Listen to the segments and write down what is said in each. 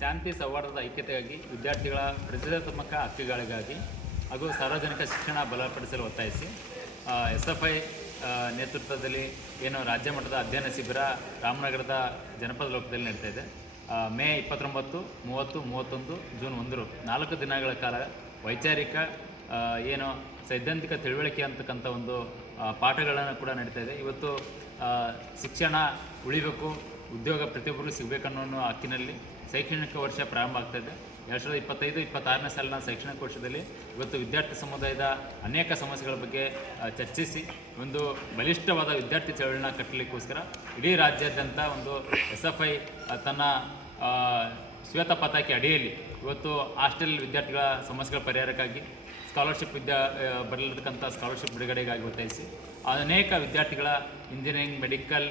ಶಾಂತಿ ಸೌಹಾರ್ದದ ಐಕ್ಯತೆಗಾಗಿ ವಿದ್ಯಾರ್ಥಿಗಳ ಪ್ರಜಾತ್ಮಕ ಹಕ್ಕುಗಳಿಗಾಗಿ ಹಾಗೂ ಸಾರ್ವಜನಿಕ ಶಿಕ್ಷಣ ಬಲಪಡಿಸಲು ಒತ್ತಾಯಿಸಿ ಎಸ್ ಎಫ್ ಐ ನೇತೃತ್ವದಲ್ಲಿ ಏನು ರಾಜ್ಯ ಮಟ್ಟದ ಅಧ್ಯಯನ ಶಿಬಿರ ರಾಮನಗರದ ಜನಪದ ಲೋಕದಲ್ಲಿ ನಡೀತಾ ಇದೆ. ಮೇ ಇಪ್ಪತ್ತೊಂಬತ್ತು, ಮೂವತ್ತು, ಮೂವತ್ತೊಂದು, ಜೂನ್ ಒಂದರು ನಾಲ್ಕು ದಿನಗಳ ಕಾಲ ವೈಚಾರಿಕ ಏನು ಸೈದ್ಧಾಂತಿಕ ತಿಳುವಳಿಕೆ ಅಂತಕ್ಕಂಥ ಒಂದು ಪಾಠಗಳನ್ನು ಕೂಡ ನಡೀತಾ ಇದೆ. ಇವತ್ತು ಶಿಕ್ಷಣ ಉಳಿಬೇಕು ಉದ್ಯೋಗ ಪ್ರತಿಯೊಬ್ಬರಿಗೂ ಸಿಗಬೇಕನ್ನೋ ಹಕ್ಕಿನಲ್ಲಿ. ಶೈಕ್ಷಣಿಕ ವರ್ಷ ಪ್ರಾರಂಭ ಆಗ್ತಾ ಇದೆ ಎರಡು ಸಾವಿರದ ಇಪ್ಪತ್ತೈದು, ಇಪ್ಪತ್ತಾರನೇ ಸಾಲಿನ ಶೈಕ್ಷಣಿಕ ವರ್ಷದಲ್ಲಿ ಇವತ್ತು ವಿದ್ಯಾರ್ಥಿ ಸಮುದಾಯದ ಅನೇಕ ಸಮಸ್ಯೆಗಳ ಬಗ್ಗೆ ಚರ್ಚಿಸಿ ಒಂದು ಬಲಿಷ್ಠವಾದ ವಿದ್ಯಾರ್ಥಿ ಚಳವಳಿನ ಕಟ್ಟಲಿಕ್ಕೋಸ್ಕರ ಇಡೀ ರಾಜ್ಯಾದ್ಯಂತ ಒಂದು ಎಸ್ ಎಫ್ ಐ ತನ್ನ ಶ್ವೇತ ಪತಾಕೆ ಅಡಿಯಲ್ಲಿ ಇವತ್ತು ಹಾಸ್ಟೆಲ್ ವಿದ್ಯಾರ್ಥಿಗಳ ಸಮಸ್ಯೆಗಳ ಪರಿಹಾರಕ್ಕಾಗಿ ಸ್ಕಾಲರ್ಶಿಪ್ ವಿದ್ಯಾ ಬರಲಿರ್ತಕ್ಕಂಥ ಸ್ಕಾಲರ್ಶಿಪ್ ಬಿಡುಗಡೆಗಾಗಿ ಒತ್ತಾಯಿಸಿ. ಅನೇಕ ವಿದ್ಯಾರ್ಥಿಗಳ ಇಂಜಿನಿಯರಿಂಗ್, ಮೆಡಿಕಲ್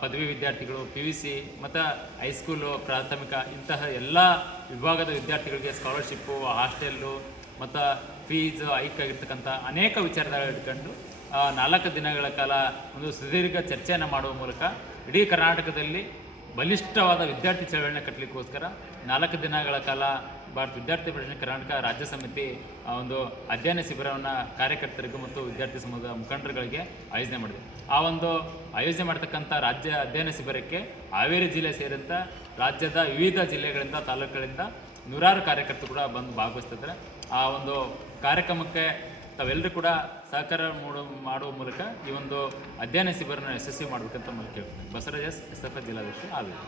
ಪದವಿ ವಿದ್ಯಾರ್ಥಿಗಳು ಪಿ ಯು ಸಿ ಮತ್ತು ಹೈಸ್ಕೂಲು ಪ್ರಾಥಮಿಕ ಇಂತಹ ಎಲ್ಲ ವಿಭಾಗದ ವಿದ್ಯಾರ್ಥಿಗಳಿಗೆ ಸ್ಕಾಲರ್ಶಿಪ್ಪು ಹಾಸ್ಟೆಲ್ಲು ಮತ್ತು ಫೀಸ್ ಹೈಕ್ ಆಗಿರ್ತಕ್ಕಂಥ ಅನೇಕ ವಿಚಾರಗಳು ಇಟ್ಕೊಂಡು ಆ, ನಾಲ್ಕು ದಿನಗಳ ಕಾಲ ಒಂದು ಸುದೀರ್ಘ ಚರ್ಚೆಯನ್ನು ಮಾಡುವ ಮೂಲಕ ಇಡೀ ಕರ್ನಾಟಕದಲ್ಲಿ ಬಲಿಷ್ಠವಾದ ವಿದ್ಯಾರ್ಥಿ ಚಳವಳಿನ ಕಟ್ಟಲಿಕ್ಕೋಸ್ಕರ ನಾಲ್ಕು ದಿನಗಳ ಕಾಲ ಭಾರತ ವಿದ್ಯಾರ್ಥಿ ಪರಿಷತ್ ಕರ್ನಾಟಕ ರಾಜ್ಯ ಸಮಿತಿ ಒಂದು ಅಧ್ಯಯನ ಶಿಬಿರವನ್ನು ಕಾರ್ಯಕರ್ತರಿಗೂ ಮತ್ತು ವಿದ್ಯಾರ್ಥಿ ಸಮೂಹದ ಮುಖಂಡರುಗಳಿಗೆ ಆಯೋಜನೆ ಮಾಡಿದೆ. ಆ ಒಂದು ಆಯೋಜನೆ ಮಾಡ್ತಕ್ಕಂಥ ರಾಜ್ಯ ಅಧ್ಯಯನ ಶಿಬಿರಕ್ಕೆ ಹಾವೇರಿ ಜಿಲ್ಲೆ ಸೇರಿದಂಥ ರಾಜ್ಯದ ವಿವಿಧ ಜಿಲ್ಲೆಗಳಿಂದ, ತಾಲೂಕುಗಳಿಂದ ನೂರಾರು ಕಾರ್ಯಕರ್ತರು ಕೂಡ ಬಂದು ಭಾಗವಹಿಸ್ತಿದ್ದಾರೆ. ಆ ಒಂದು ಕಾರ್ಯಕ್ರಮಕ್ಕೆ ತಾವೆಲ್ಲರೂ ಕೂಡ ಸಹಕಾರ ಮೂಡು, ಮಾಡುವ ಮೂಲಕ ಈ ಒಂದು ಅಧ್ಯಯನ ಶಿಬಿರನ ಯಶಸ್ವಿ ಮಾಡಬೇಕಂತ ಕೇಳ್ತೀನಿ. ಬಸವರಾಜ್ ಎಸ್ ಎಸ್ ಎಫ್ ಜಿಲ್ಲಾಧ್ಯಕ್ಷ ಹಾವೇರಿ.